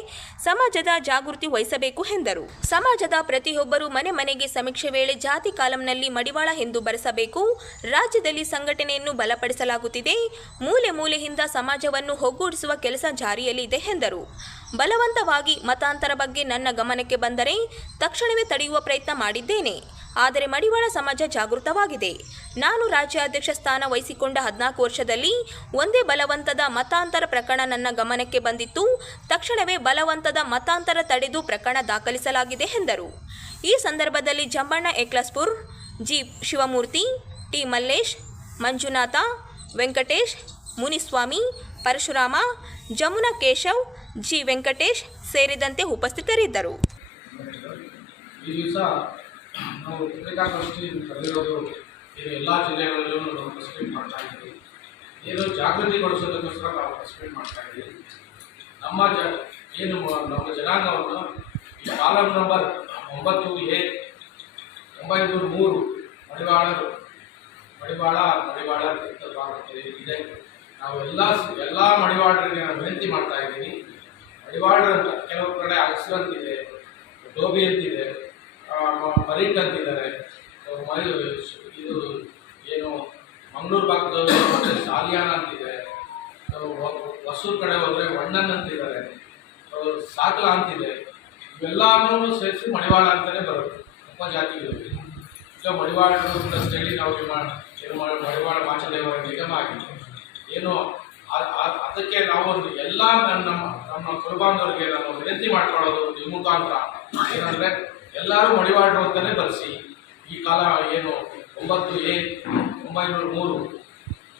ಸಮಾಜದ ಜಾಗೃತಿ ವಹಿಸಬೇಕು ಎಂದರು. ಸಮಾಜದ ಪ್ರತಿಯೊಬ್ಬರು ಮನೆ ಮನೆಗೆ ಸಮೀಕ್ಷೆ ವೇಳೆ ಜಾತಿ ಕಾಲಂನಲ್ಲಿ ಮಡಿವಾಳ ಎಂದು ಬರೆಸಬೇಕು. ರಾಜ್ಯದಲ್ಲಿ ಸಂಘಟನೆಯನ್ನು ಬಲಪಡಿಸಲಾಗುತ್ತಿದೆ ಮೂಲೆ ಮೂಲೆಯಿಂದ ಸಮಾಜವನ್ನು ಒಗ್ಗೂಡಿಸುವ ಕೆಲಸ ಜಾರಿಯಲ್ಲಿದೆ ಎಂದರು. ಬಲವಂತವಾಗಿ ಮತಾಂತರ ಬಗ್ಗೆ ನನ್ನ ಗಮನಕ್ಕೆ ಬಂದರೆ ತಕ್ಷಣವೇ ತಡೆಯುವ ಪ್ರಯತ್ನ ಮಾಡಿದ್ದೇನೆ. ಆದರೆ ಮಡಿವಾಳ ಸಮಾಜ ಜಾಗೃತವಾಗಿದೆ. ನಾನು ರಾಜ್ಯಾಧ್ಯಕ್ಷ ಸ್ಥಾನ ವಹಿಸಿಕೊಂಡ ಹದಿನಾಲ್ಕು ವರ್ಷದಲ್ಲಿ ಒಂದೇ ಬಲವಂತದ ಮತಾಂತರ ಪ್ರಕರಣ ನನ್ನ ಗಮನಕ್ಕೆ ಬಂದಿತ್ತು. ತಕ್ಷಣವೇ ಬಲವಂತದ ಮತಾಂತರ ತಡೆದು ಪ್ರಕರಣ ದಾಖಲಿಸಲಾಗಿದೆ ಎಂದರು. ಈ ಸಂದರ್ಭದಲ್ಲಿ Jambanna Eklaspur G Shivamurthy, T Mallesh Manjunatha, Venkatesh, Muniswamy, Parashurama Jamuna Keshav G. Venkatesh ಸೇರಿದಂತೆ ಉಪಸ್ಥಿತರಿದ್ದರು. ಇದು ಮಾಡ್ತಾ ಇದ್ದೀವಿ. ಏನು ಜಾಗೃತಿಗೊಳಿಸೋದಕ್ಕೋಸ್ಕರ ನಾವು ಪ್ರೆಸ್ಪೆಕ್ಟ್ ಮಾಡ್ತಾ ಇದ್ದೀವಿ. ನಮ್ಮ ಜ ಏನು ನಮ್ಮ ಜನಾಂಗವನ್ನು ಕಾಲಮ್ ನಂಬರ್ ಒಂಬತ್ತು ಎ, ಒಂಬೈನೂರ ಮೂರು ಮಡಿವಾಳರು ಮಡಿವಾಳ ಮಡಿವಾಳ ಇದೆ. ನಾವು ಎಲ್ಲ ಎಲ್ಲ ಮಡಿವಾಳರಿಗೆ ನಾನು ವಿನಂತಿ ಮಾಡ್ತಾ ಇದ್ದೀನಿ. ಮಡಿವಾಳರು ಅಂತ ಕೆಲವು ಕಡೆ ಅಗಸು ಅಂತಿದೆ ಡೋಬಿ ಅಂತಿದೆ ಮರೀಟ್ ಅಂತಿದ್ದಾರೆ. ಇದು ಏನು, ಮಂಗಳೂರು ಮತ್ತೆ ಸಾಲಿಯಾನ ಅಂತಿದೆ. ಹೊಸೂರು ಕಡೆ ಹೋದರೆ ವಣ್ಣನ್ ಅಂತಿದ್ದಾರೆ. ಸಾಕಲ ಅಂತಿದೆ. ಇವೆಲ್ಲನೂ ಸೇರಿಸಿ ಮಡಿವಾಳ ಅಂತಲೇ ಬರುತ್ತೆ. ಉಪಜಾತಿಗಳು. ಈಗ ಮಡಿವಾಳರು ಪ್ಲಸ್ ಹೇಳಿ ನಾವು ಮಾಡಿ ಏನು ಮಾಡಿ ಮಡಿವಾಳ ಮಾಚದೇವರ ನಿಗಮ ಆಗಿದೆ. ಏನು ಅದಕ್ಕೆ ನಾವೊಂದು ಎಲ್ಲ ನನ್ನ ನಮ್ಮ ಕುರುಬಾಂಧವರಿಗೆ ನಾನು ವಿನಂತಿ ಮಾಡ್ಕೊಳ್ಳೋದು ನಿಮ್ಮ ಮುಖಾಂತರ ಏನಂದರೆ, ಎಲ್ಲರೂ ಮಡಿವಾಡ್ರು ಅಂತಲೇ ಬರೆಸಿ. ಈ ಕಾಲ ಏನು, ಒಂಬತ್ತು ಎ, ಒಂಬೈನೂರ ಮೂರು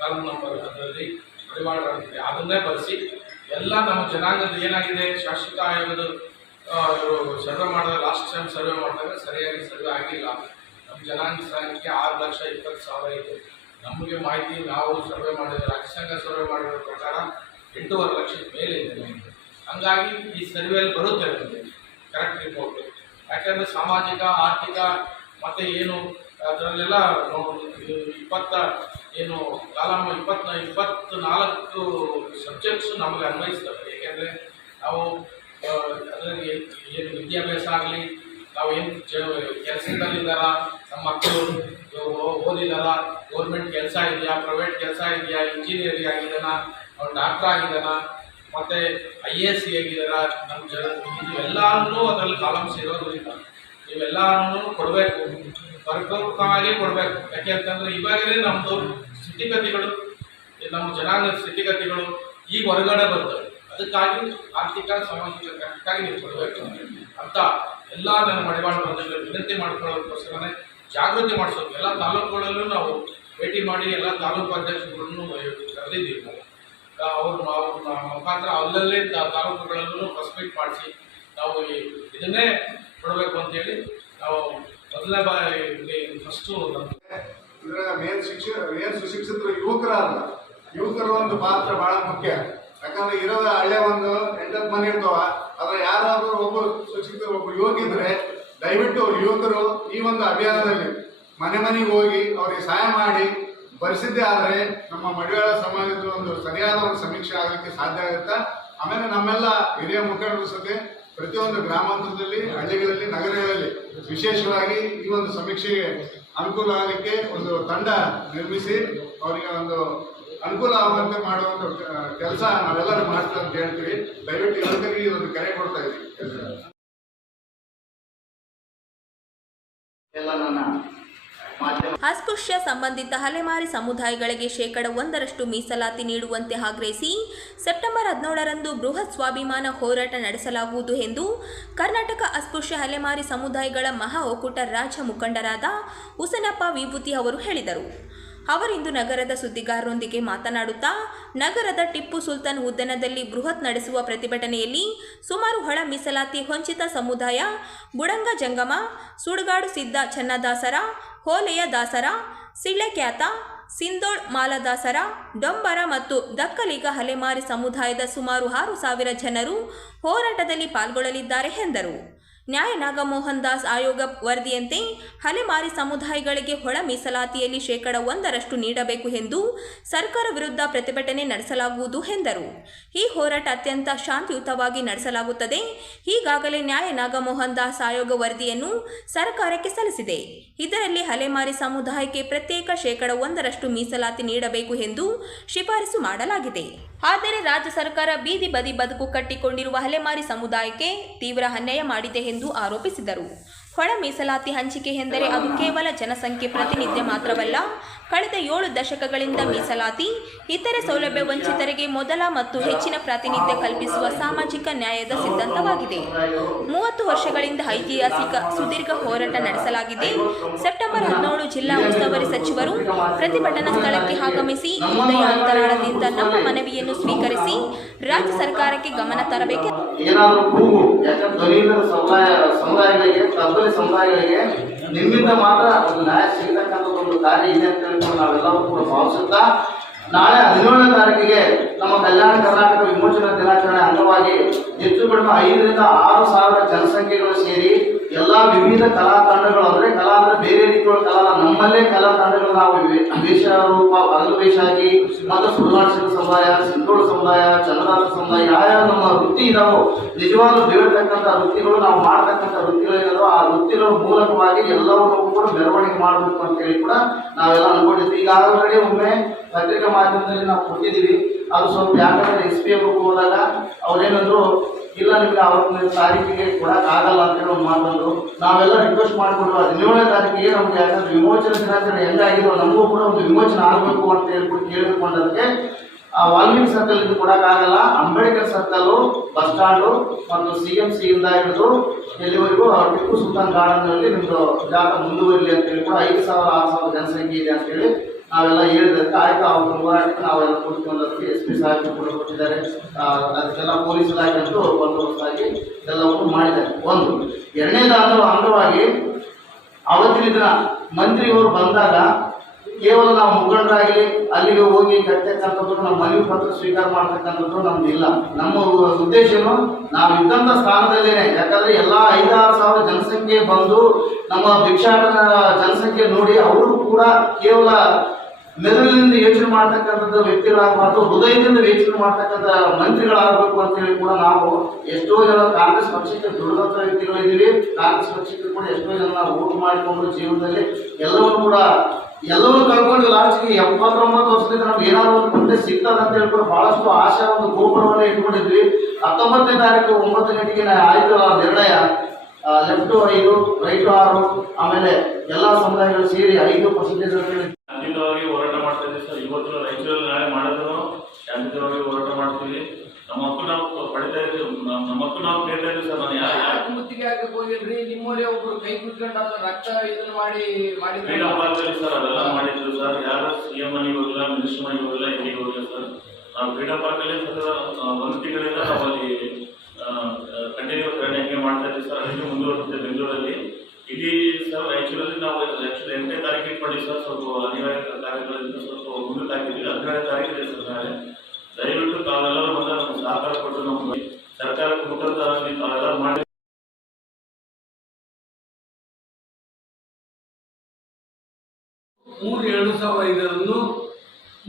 ಕಾಲ ನಂಬರ್ ಅದರಲ್ಲಿ ಮಡಿವಾಳ ಅಂತಿದೆ. ಅದನ್ನೇ ಬರೆಸಿ, ಎಲ್ಲ ನಮ್ಮ ಜನಾಂಗದ ಏನಾಗಿದೆ? ಶಾಶ್ವತ ಆಯೋಗದ ಇವರು ಸರ್ವೆ ಮಾಡಿದಾಗ ಲಾಸ್ಟ್ ಟೈಮ್ ಸರ್ವೆ ಮಾಡಿದಾಗ ಸರಿಯಾಗಿ ಸರ್ವೆ ಆಗಿಲ್ಲ. ಜನಾಂಗ ಸಂಖ್ಯೆ ಆರು ಲಕ್ಷ ಇಪ್ಪತ್ತು ಸಾವಿರ ಇದೆ. ನಮಗೆ ಮಾಹಿತಿ, ನಾವು ಸರ್ವೆ ಮಾಡಿದ ರಾಜ್ಯಸಂಘ ಸರ್ವೆ ಮಾಡಿರೋ ಪ್ರಕಾರ ಎಂಟೂವರೆ ಲಕ್ಷದ ಮೇಲೆ ಇದೆ ಹಂಗಾಗಿ ಈ ಸರ್ವೆಯಲ್ಲಿ ಬರುತ್ತೆ ನಮಗೆ. ಕರೆಕ್ಟ್ ರಿಪೋರ್ಟ್ ಯಾಕೆಂದರೆ ಸಾಮಾಜಿಕ, ಆರ್ಥಿಕ, ಮತ್ತು ಏನು, ಅದರಲ್ಲೆಲ್ಲ ಇಪ್ಪತ್ತ, ಏನು, ಕಾಲಮ್ ಇಪ್ಪತ್ತ ಇಪ್ಪತ್ತು ನಾಲ್ಕು ಸಬ್ಜೆಕ್ಟ್ಸು ನಮಗೆ ಅನ್ವಯಿಸ್ತವೆ ಏಕೆಂದರೆ ನಾವು ಅದರಲ್ಲಿ ಏನು ವಿದ್ಯಾಭ್ಯಾಸ ಆಗಲಿ ನಾವು ಏನು ಕೆಲಸದಲ್ಲಿದ್ದಾರ? ನಮ್ಮ ಮಕ್ಕಳು ಓದಿದಾರ? ಗೌರ್ಮೆಂಟ್ ಕೆಲಸ ಇದೆಯಾ? ಪ್ರೈವೇಟ್ ಕೆಲಸ ಇದೆಯಾ? ಇಂಜಿನಿಯರಿಂಗ್ ಆಗಿದ್ದಾನ? ಅವ್ರು ಡಾಕ್ಟರ್ ಆಗಿದ್ದಾನ? ಮತ್ತು ಐ ಎ ಸಿ ಆಗಿದಾರ ನಮ್ಮ ಜನ ಇದು ಎಲ್ಲಾನು ಅದರಲ್ಲಿ ಕಾಲಮ್ಸ್ ಇರೋದ್ರಿಂದ ಇವೆಲ್ಲನೂ ಕೊಡಬೇಕು. ಪರಿಪೂರ್ಣವಾಗಿ ಕೊಡಬೇಕು. ಯಾಕೆ ಅಂತಂದರೆ ಇವಾಗಲೇ ನಮ್ಮದು ಸ್ಥಿತಿಗತಿಗಳು, ನಮ್ಮ ಜನಾಂಗದ ಸ್ಥಿತಿಗತಿಗಳು ಈಗ ಹೊರಗಡೆ ಬರ್ತವೆ ಅದಕ್ಕಾಗಿ ಆರ್ಥಿಕ, ಸಾಮಾಜಿಕ, ಕರೆಕ್ಟಾಗಿ ನೀವು ಕೊಡಬೇಕು ಅಂತ. ಎಲ್ಲ ನನ್ನ ಮಡಿವಾಳ ಪ್ರದೇಶದಲ್ಲಿ ವಿನಂತಿ ಮಾಡ್ಕೊಳ್ಳೋದಕ್ಕೋಸ್ಕರನೇ ಜಾಗೃತಿ ಮಾಡಿಸೋದು. ಎಲ್ಲ ತಾಲೂಕುಗಳಲ್ಲೂ ನಾವು ಭೇಟಿ ಮಾಡಿ ಎಲ್ಲ ತಾಲೂಕು ಅಧ್ಯಕ್ಷರುಗಳನ್ನು ಕರೆದಿದ್ದೀವಿ ಅವರು ಮುಖಾಂತರ ಅಲ್ಲಲ್ಲೇ ತಾಲೂಕುಗಳಲ್ಲೂ ಮೀಟ್ ಮಾಡಿಸಿ ನಾವು ಈ- ಇದನ್ನೇ ಕೊಡಬೇಕು ಅಂತೇಳಿ ನಾವು ಮೊದಲನೇ ಬಾರಿ ಫಸ್ಟು ಇದ್ರಾಗ ಮೇನ್ ಶಿಕ್ಷ ಮೇನ್ ಸುಶಿಕ್ಷಿತರು ಯುವಕರ ಅಲ್ಲ ಯುವಕರ ಒಂದು ಪಾತ್ರ ಬಹಳ ಮುಖ್ಯ. ಯಾಕಂದ್ರೆ ಇರೋದ ಹಳೆ ಒಂದು ಎಂಟತ್ತು ಮನೆ ಇರ್ತಾವ. ಅದ್ರ ಯಾರಾದರೂ ಒಬ್ಬ ಶಿಕ್ಷಿತ ಒಬ್ಬ ಯುವಕ ಇದ್ರೆ ದಯವಿಟ್ಟು ಯುವಕರು ಈ ಒಂದು ಅಭಿಯಾನದಲ್ಲಿ ಮನೆ ಮನೆಗೆ ಹೋಗಿ ಅವ್ರಿಗೆ ಸಹಾಯ ಮಾಡಿ. ಬರೆಸಿದ್ದೇ ಆದರೆ ನಮ್ಮ ಮಡಿವಾಳ ಸಮಾಜದ ಒಂದು ಸರಿಯಾದ ಒಂದು ಸಮೀಕ್ಷೆ ಆಗಲಿಕ್ಕೆ ಸಾಧ್ಯ ಆಗುತ್ತೆ? ಆಮೇಲೆ ನಮ್ಮೆಲ್ಲ ಹಿರಿಯ ಮುಖಂಡರ ಜೊತೆ ಪ್ರತಿಯೊಂದು ಗ್ರಾಮಾಂತರದಲ್ಲಿ, ಹಳ್ಳಿಗಳಲ್ಲಿ, ನಗರಗಳಲ್ಲಿ ವಿಶೇಷವಾಗಿ ಈ ಒಂದು ಸಮೀಕ್ಷೆಗೆ ಅನುಕೂಲ ಆಗಲಿಕ್ಕೆ ಒಂದು ತಂಡ ನಿರ್ಮಿಸಿ, ಅವರಿಗೆ ಒಂದು ಅನುಕೂಲ ಆಗುವಂತೆ ಮಾಡುವಂತ ಕೆಲಸ ನಾವೆಲ್ಲರೂ ಮಾಡ್ತೀವಿ ಅಂತ ಹೇಳ್ತೀವಿ. ದಯವಿಟ್ಟು ಯುವಕರಿಗೆ ಒಂದು ಕರೆ ಕೊಡ್ತಾ ಇದ್ದೀವಿ ಎಲ್ಲ ನನ್ನ ಅಸ್ಪೃಶ್ಯ ಸಂಬಂಧಿತ ಅಲೆಮಾರಿ ಸಮುದಾಯಗಳಿಗೆ ಶೇಕಡ ಒಂದರಷ್ಟು ಮೀಸಲಾತಿ ನೀಡುವಂತೆ ಆಗ್ರಹಿಸಿ ಸೆಪ್ಟೆಂಬರ್ ಹದಿನೇಳರಂದು ಬೃಹತ್ ಸ್ವಾಭಿಮಾನ ಹೋರಾಟ ನಡೆಸಲಾಗುವುದು ಎಂದು ಕರ್ನಾಟಕ ಅಸ್ಪೃಶ್ಯ ಅಲೆಮಾರಿ ಸಮುದಾಯಗಳ ಮಹಾ ಒಕ್ಕೂಟ ರಾಜ್ಯ ಮುಖಂಡರಾದ ಹುಸನಪ್ಪ ವಿಭೂತಿ ಅವರು ಹೇಳಿದರು. ಅವರಿಂದು ನಗರದ ಸುದ್ದಿಗಾರರೊಂದಿಗೆ ಮಾತನಾಡುತ್ತಾ, ನಗರದ ಟಿಪ್ಪು ಸುಲ್ತಾನ್ ಉದ್ಯಾನದಲ್ಲಿ ಬೃಹತ್ ನಡೆಸುವ ಪ್ರತಿಭಟನೆಯಲ್ಲಿ ಸುಮಾರು ಹೊಳ ಮೀಸಲಾತಿ ಹೊಂಚಿತ ಸಮುದಾಯ, ಬುಡಂಗ ಜಂಗಮ, ಸುಡುಗಾಡು ಸಿದ್ಧ ಚನ್ನದಾಸರ, ಹೋಲೆಯ ದಾಸರ ಸಿಳೆಖ್ಯಾತ ಸಿಂದೋಳ್ ಮಾಲದಾಸರ, ಡೊಂಬರ ಮತ್ತು ದಕ್ಕಲಿಗ ಹಲೆಮಾರಿ ಸಮುದಾಯದ ಸುಮಾರು ಆರು ಸಾವಿರ ಜನರು ಹೋರಾಟದಲ್ಲಿ ಪಾಲ್ಗೊಳ್ಳಲಿದ್ದಾರೆ ಎಂದರು. ನ್ಯಾಯ ನಾಗಮೋಹನ್ ದಾಸ್ ಆಯೋಗ ವರದಿಯಂತೆ ಅಲೆಮಾರಿ ಸಮುದಾಯಗಳಿಗೆ ಒಳ ಮೀಸಲಾತಿಯಲ್ಲಿ ಶೇಕಡ ಒಂದರಷ್ಟು ನೀಡಬೇಕು ಎಂದು ಸರ್ಕಾರ ವಿರುದ್ಧ ಪ್ರತಿಭಟನೆ ನಡೆಸಲಾಗುವುದು ಎಂದರು. ಈ ಹೋರಾಟ ಅತ್ಯಂತ ಶಾಂತಿಯುತವಾಗಿ ನಡೆಸಲಾಗುತ್ತದೆ. ಈಗಾಗಲೇ ನ್ಯಾಯ ನಾಗಮೋಹನ್ ದಾಸ್ ಆಯೋಗ ವರದಿಯನ್ನು ಸರ್ಕಾರಕ್ಕೆ ಸಲ್ಲಿಸಿದೆ. ಇದರಲ್ಲಿ ಅಲೆಮಾರಿ ಸಮುದಾಯಕ್ಕೆ ಪ್ರತ್ಯೇಕ ಶೇಕಡ ಒಂದರಷ್ಟು ಮೀಸಲಾತಿ ನೀಡಬೇಕು ಎಂದು ಶಿಫಾರಸು ಮಾಡಲಾಗಿದೆ. ಆದರೆ ರಾಜ್ಯ ಸರ್ಕಾರ ಬೀದಿ ಬದಿ ಬದುಕು ಕಟ್ಟಿಕೊಂಡಿರುವ ಅಲೆಮಾರಿ ಸಮುದಾಯಕ್ಕೆ ತೀವ್ರ ಅನ್ಯಾಯ ಮಾಡಿದೆ ಎಂದು ಆರೋಪಿಸಿದರು. ಒಳ ಮೀಸಲಾತಿ ಹಂಚಿಕೆ ಎಂದರೆ ಅದು ಕೇವಲ ಜನಸಂಖ್ಯೆ ಪ್ರತಿನಿಧ್ಯ ಮಾತ್ರವಲ್ಲ. ಕಳೆದ ಏಳು ದಶಕಗಳಿಂದ ಮೀಸಲಾತಿ, ಇತರೆ ಸೌಲಭ್ಯ ವಂಚಿತರಿಗೆ ಮೊದಲ ಮತ್ತು ಹೆಚ್ಚಿನ ಪ್ರಾತಿನಿಧ್ಯ ಕಲ್ಪಿಸುವ ಸಾಮಾಜಿಕ ನ್ಯಾಯದ ಸಿದ್ಧಾಂತವಾಗಿದೆ. ಮೂವತ್ತು ವರ್ಷಗಳಿಂದ ಐತಿಹಾಸಿಕ ಸುದೀರ್ಘ ಹೋರಾಟ ನಡೆಸಲಾಗಿದೆ. ಸೆಪ್ಟೆಂಬರ್ ಹದಿನೇಳು ಜಿಲ್ಲಾ ಉಸ್ತುವಾರಿ ಸಚಿವರು ಪ್ರತಿಭಟನಾ ಸ್ಥಳಕ್ಕೆ ಆಗಮಿಸಿ ಉದಯ ಅಂತರಾಳದಿಂದ ನಮ್ಮ ಮನವಿಯನ್ನು ಸ್ವೀಕರಿಸಿ ರಾಜ್ಯ ಸರ್ಕಾರಕ್ಕೆ ಗಮನ ತರಬೇಕು ಸಮುದಾಯ ಸಮುದಾಯಗಳಿಗೆ ನಿಮ್ಮಿಂದ ಮಾತ್ರ ಒಂದು ನ್ಯಾಯ ಸಿಗತಕ್ಕಂಥ ಒಂದು ಕಾರ್ಯ ಇದೆ ಅಂತ ಹೇಳ್ಕೊಂಡು ನಾವೆಲ್ಲರೂ ಕೂಡ ಭಾವಿಸುತ್ತಾ, ನಾಳೆ ಹದಿನೇಳನೇ ತಾರೀಕಿಗೆ ನಮ್ಮ ಕಲ್ಯಾಣ ಕರ್ನಾಟಕ ವಿಮೋಚನಾ ದಿನಾಚರಣೆ ಅಂಗವಾಗಿ ಹೆಚ್ಚು ಕಡಿಮೆ ಐದರಿಂದ ಆರು ಸಾವಿರ ಜನಸಂಖ್ಯೆಗಳು ಸೇರಿ ಎಲ್ಲಾ ವಿವಿಧ ಕಲಾ ತಂಡಗಳು ಅಂದ್ರೆ ಕಲಾ ಅಂದ್ರೆ ಬೇರೆ ರೀತಿಯೊಳಗೆ ಕಲಾ. ನಮ್ಮಲ್ಲೇ ಕಲಾ ತಂಡಗಳು ನಾವು ವೇಷ ರೂಪ ಅರಳು ಆಗಿ ಮತ್ತು ಸುಡುಗಾಡ್ಸಿದ ಸಮುದಾಯ ಸಿಂಧೋಳ ಸಮುದಾಯ ಚಂದ್ರದಾಸ ಸಮುದಾಯ, ಯಾವ ನಮ್ಮ ವೃತ್ತಿ ಇದಾವೋ ನಿಜವಾಗ್ಲೂ ಬೀಳ್ತಕ್ಕಂಥ ವೃತ್ತಿಗಳು, ನಾವು ಮಾಡ್ತಕ್ಕಂಥ ವೃತ್ತಿಗಳೇನದೋ ಆ ವೃತ್ತಿಗಳ ಮೂಲಕವಾಗಿ ಎಲ್ಲವನ್ನು ಕೂಡ ಮೆರವಣಿಗೆ ಮಾಡಬೇಕು ಅಂತ ಹೇಳಿ ಕೂಡ ನಾವೆಲ್ಲ ಅನ್ಕೊಂಡಿದ್ವಿ ಈಗ ಆಲ್ರೆಡಿ ಒಮ್ಮೆ ಪತ್ರಿಕಾ ಮಾಧ್ಯಮದಲ್ಲಿ ನಾವು ಕೊಟ್ಟಿದ್ದೀವಿ ಅದು ಸ್ವಲ್ಪ ಯಾಕಂದ್ರೆ ಎಸ್ ಪಿ ಹೋದಾಗ ಅವ್ರೇನಂದ್ರು, ಇಲ್ಲ ನಿಮ್ಗೆ ಅವ್ರ ತಾರೀಕಿಗೆ ಕೊಡಕ್ ಆಗಲ್ಲ ಅಂತ ಹೇಳಿ ಒಂದು ಮಾತಂದ್ರು ನಾವೆಲ್ಲ ರಿಕ್ವೆಸ್ಟ್ ಮಾಡಿಕೊಂಡು ಹದಿನೇಳನೇ ತಾರೀಕಿಗೆ ನಮ್ಗೆ ಯಾಕಂದ್ರೆ ವಿಮೋಚನೆ ದಿನಾಚರಣೆ ಹೆಂಗಾಗಿದೋ ನಮಗೂ ಕೂಡ ಒಂದು ವಿಮೋಚನೆ ಆಗಬೇಕು ಅಂತ ಹೇಳ್ಬಿಟ್ಟು ಕೇಳಿಕೊಂಡದಕ್ಕೆ ಆ ವಾಲ್ಮೀಕಿ ಸರ್ಕಲ್ ಇದು ಕೊಡೋಕ್ಕಾಗಲ್ಲ ಅಂಬೇಡ್ಕರ್ ಸರ್ಕಲ್ಲು ಬಸ್ ಸ್ಟ್ಯಾಂಡು ಮತ್ತು ಸಿ ಎಂ ಸಿ ಇಂದ ಹಿಡಿದು ಎಲ್ಲಿವರೆಗೂ ಟಿಪ್ಪು ಸುಲ್ತಾನ್ ಗಾರ್ಡನ್ ನಿಮ್ಮದು ಜಾಗ ಮುಂದುವರಿಲಿ ಅಂತ ಹೇಳಿ ಕೂಡ ಐದು ಸಾವಿರ, ಆರು ಸಾವಿರ ಜನಸಂಖ್ಯೆ ಇದೆ ಅಂತ ಹೇಳಿ ನಾವೆಲ್ಲ ಹೇಳಿದಕ್ಕೆ ಆಯ್ತು, ಅವ್ರ ಹೋರಾಟಕ್ಕೆ ನಾವೆಲ್ಲ ಕೂತ್ಕೊಂಡದಕ್ಕೆ ಎಸ್ ಪಿ ಸಾಹೇಬ್ ಕೂಡ ಕೊಟ್ಟಿದ್ದಾರೆ. ಅದಕ್ಕೆಲ್ಲ ಪೊಲೀಸ್ ಇಲಾಖೆ ಅಂತೂ ಬಂದೋಬಸ್ತಾಗಿ ಎಲ್ಲವನ್ನು ಮಾಡಿದ್ದಾರೆ. ಒಂದು ಎರಡನೇದಾದ ಅಂಗವಾಗಿ ಅವತ್ತಿನ ದಿನ ಮಂತ್ರಿಯವರು ಬಂದಾಗ ಕೇವಲ ನಾವು ಮುಖಂಡರಾಗಲಿ, ಅಲ್ಲಿಗೆ ಹೋಗಿ ಕಟ್ಟತಕ್ಕಂಥದ್ದು ನಮ್ಮ ಮನವಿ ಪತ್ರ ಸ್ವೀಕಾರ ಮಾಡ್ತಕ್ಕಂಥದ್ದು ನಮ್ದು ಇಲ್ಲ ನಮ್ಮ ಉದ್ದೇಶನು ನಾವು ಇದ್ದಂಥ ಸ್ಥಾನದಲ್ಲೇನೆ. ಯಾಕಂದ್ರೆ ಎಲ್ಲ ಐದಾರು ಸಾವಿರ ಜನಸಂಖ್ಯೆ ಬಂದು ನಮ್ಮ ಭಿಕ್ಷಾಟನ ಜನಸಂಖ್ಯೆ ನೋಡಿ ಅವರು ಕೂಡ ಕೇವಲ ಮೆದುಳಿನಿಂದ ಯೋಚನೆ ಮಾಡ್ತಕ್ಕಂಥದ್ದು ವ್ಯಕ್ತಿಗಳಾಗಬಾರ್ದು, ಹೃದಯದಿಂದ ಯೋಚನೆ ಮಾಡ್ತಕ್ಕಂಥ ಮಂತ್ರಿಗಳಾಗಬೇಕು ಅಂತ ಹೇಳಿ ಕೂಡ ನಾವು ಎಷ್ಟೋ ಜನ ಕಾಂಗ್ರೆಸ್ ಪಕ್ಷಕ್ಕೆ ದುಡಿದಂಥ ವ್ಯಕ್ತಿಗಳಿದ್ದೀವಿ. ಕಾಂಗ್ರೆಸ್ ಪಕ್ಷಕ್ಕೆ ಕೂಡ ಎಷ್ಟೋ ಜನ ಓಟ್ ಮಾಡಿಕೊಂಡು ಜೀವನದಲ್ಲಿ ಎಲ್ಲರೂ ಕೂಡ ಎಲ್ಲರೂ ಕಳ್ಕೊಂಡು ಲಾಸ್ಟ್ಗೆ ಎಪ್ಪತ್ತೊಂಬತ್ತು ವರ್ಷದಿಂದ ನಮ್ಗೆ ಏನಾದ್ರು ಒಂದು ಮುಂದೆ ಸಿಗ್ತದೆ ಅಂತ ಹೇಳ್ಕೊಂಡು ಬಹಳಷ್ಟು ಆಶಾ ಒಂದು ಗೋಪುರವನ್ನು ಇಟ್ಕೊಂಡಿದ್ವಿ. ಹತ್ತೊಂಬತ್ತನೇ ತಾರೀಕು ಒಂಬತ್ತು ಗಂಟೆಗೆ ಆಯಿತು ನಿರ್ಣಯ. ಲೆಫ್ಟ್ ಐದು ರೈಟ್ ಆರು, ಆಮೇಲೆ ಎಲ್ಲಾ ಸಮುದಾಯಗಳು ಸೇರಿ ಐದು ಪರ್ಸೆಂಟೇಜ್ ಮಾಡ್ತಾ ಇದ್ದೀವಿ ಸರ್. ಇವತ್ತು ರಾಯಚೂರಲ್ಲಿ ನಾಳೆ ಮಾಡಿದ್ರು ಶಾಂತಿಯುತವಾಗಿ ಹೋರಾಟ ಮಾಡ್ತೀವಿ. ನಮ್ಮ ಹಕ್ಕು ನಾವು ಪಡಿತಾ ಇದ್ದೀವಿ. ನಮ್ಮ ಹಕ್ಕು ನಾವು ಕೇಳ್ತಾ ಇದ್ದೀವಿ ಸರ್. ನಾನು ಯಾರು ಯಾರು ಮುತ್ತಿಗೆ ಹಾಕಕ್ ಹೋಗಿಲ್ರಿ ನಿಮ್ಮಲ್ಲೇ ಒಬ್ರು ಕೈ ಕುತ್ಕೊಂಡು ಅದನ್ನ ರಕ್ತ ಇದನ್ನ ಮಾಡಿ ಪಾರ್ಕಲ್ಲಿ ಸರ್ ಅದೆಲ್ಲ ಮಾಡಿದ್ರು ಸರ್. ಯಾರು ಸಿ ಎಂ ಮನೆಗೆ ಹೋಗಿಲ್ಲ ಮಿನಿಸ್ಟರ್ ಮನೆಗೆ ಹೋಗಿಲ್ಲ ಎಲ್ಲಿಗೆ ಹೋಗಿಲ್ಲ ಸರ್. ನಾವು ಪಾರ್ಕ್ ಪಾರ್ಕಲ್ಲಿ ಸರ್ ಒಂದು ತಿಂಗಳಿಂದ ನಾವು ಅಲ್ಲಿ ಕಂಟಿನ್ಯೂ ಹೆಂಗೆ ಮಾಡ್ತಾ ಇದ್ದೀವಿ ಸರ್. ಅದಕ್ಕೆ ಮುಂದುವರಿಸುತ್ತೆ ಬೆಂಗಳೂರಲ್ಲಿ. ಇಲ್ಲಿ ಸರ್ ರಾಯಚೂರಲ್ಲಿ ನಾವು ಎಂಟನೇ ತಾರೀಕು ಇಟ್ಕೊಂಡಿ ಸರ್. ಸ್ವಲ್ಪ ಅನಿವಾರ್ಯ ಸ್ವಲ್ಪ ಮುಂದಕ್ಕೆ ಹಾಕಿದ್ದೀವಿ. ಹದಿನೇಳನೇ ತಾರೀಕಿದೆ ಸಹಕಾರ ಸರ್ಕಾರದ ಮುಖಾಂತರ ತಾವೆಲ್ಲ ಮಾಡಿ. ಮೂರು ಎರಡು ಸಾವಿರದ ಐದರಂದು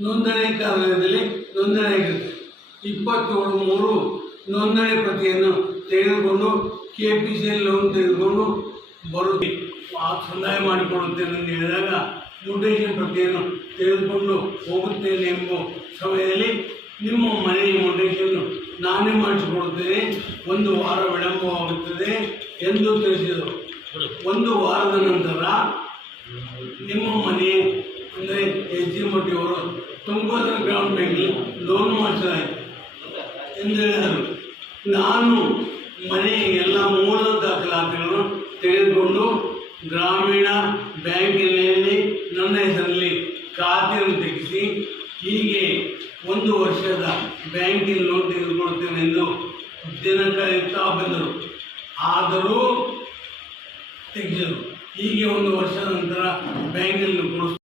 ನೋಂದಣಿ ಕಾರ್ಯಾಲಯದಲ್ಲಿ ನೋಂದಣಿ ಆಗಿರುತ್ತೆ. ಇಪ್ಪತ್ತೇಳು ಮೂರು ನೋಂದಣಿ ಪ್ರತಿಯನ್ನು ತೆಗೆದುಕೊಂಡು ಕೆ ಪಿ ಸಿ ಲೋನ್ ತೆಗೆದುಕೊಂಡು ಬರುತ್ತೆ. ಆ ಸಂದಾಯ ಮಾಡಿಕೊಳ್ಳುತ್ತೇನೆ ಎಂದು ಹೇಳಿದಾಗ ಮುಟೇಶನ್ ಪ್ರತಿಯನ್ನು ತೆಗೆದುಕೊಂಡು ಹೋಗುತ್ತೇನೆ ಎಂಬ ಸಮಯದಲ್ಲಿ ನಿಮ್ಮ ಮನೆಯ ಮುಟೇಶನ್ನು ನಾನೇ ಮಾಡಿಸಿಕೊಡುತ್ತೇನೆ. ಒಂದು ವಾರ ವಿಳಂಬವಾಗುತ್ತದೆ ಎಂದು ತಿಳಿಸಿದರು. ಒಂದು ವಾರದ ನಂತರ ನಿಮ್ಮ ಮನೆ ಅಂದರೆ ಎಚ್ ಜಿ ಅವರು ತುಂಬಾ ಗ್ರಾಮ ಬ್ಯಾಂಕಲ್ಲಿ ಲೋನ್ ಮಾಡಿಸಲಾಯಿತು ಎಂದು ಹೇಳಿದರು. ನಾನು ಮನೆಯ ಎಲ್ಲ ಮೂಲ ದಾಖಲಾತಿಗಳನ್ನು ತೆಗೆದುಕೊಂಡು ಗ್ರಾಮೀಣ ಬ್ಯಾಂಕಿನಲ್ಲಿ ನನ್ನ ಹೆಸರಲ್ಲಿ ಖಾತೆಯನ್ನು ತೆಗೆಸಿ ಹೀಗೆ ಒಂದು ವರ್ಷದ ಬ್ಯಾಂಕಿನ ಲೋನ್ ತೆಗೆದುಕೊಳ್ತೇನೆಂದು ದಿನ ಕಳೆಯುತ್ತಾ ಬಂದರು ಆದರೂ ತೆಗೆದರು. ಹೀಗೆ ಒಂದು ವರ್ಷದ ನಂತರ ಬ್ಯಾಂಕಿನಲ್ಲಿ ಕೊಡಿಸ್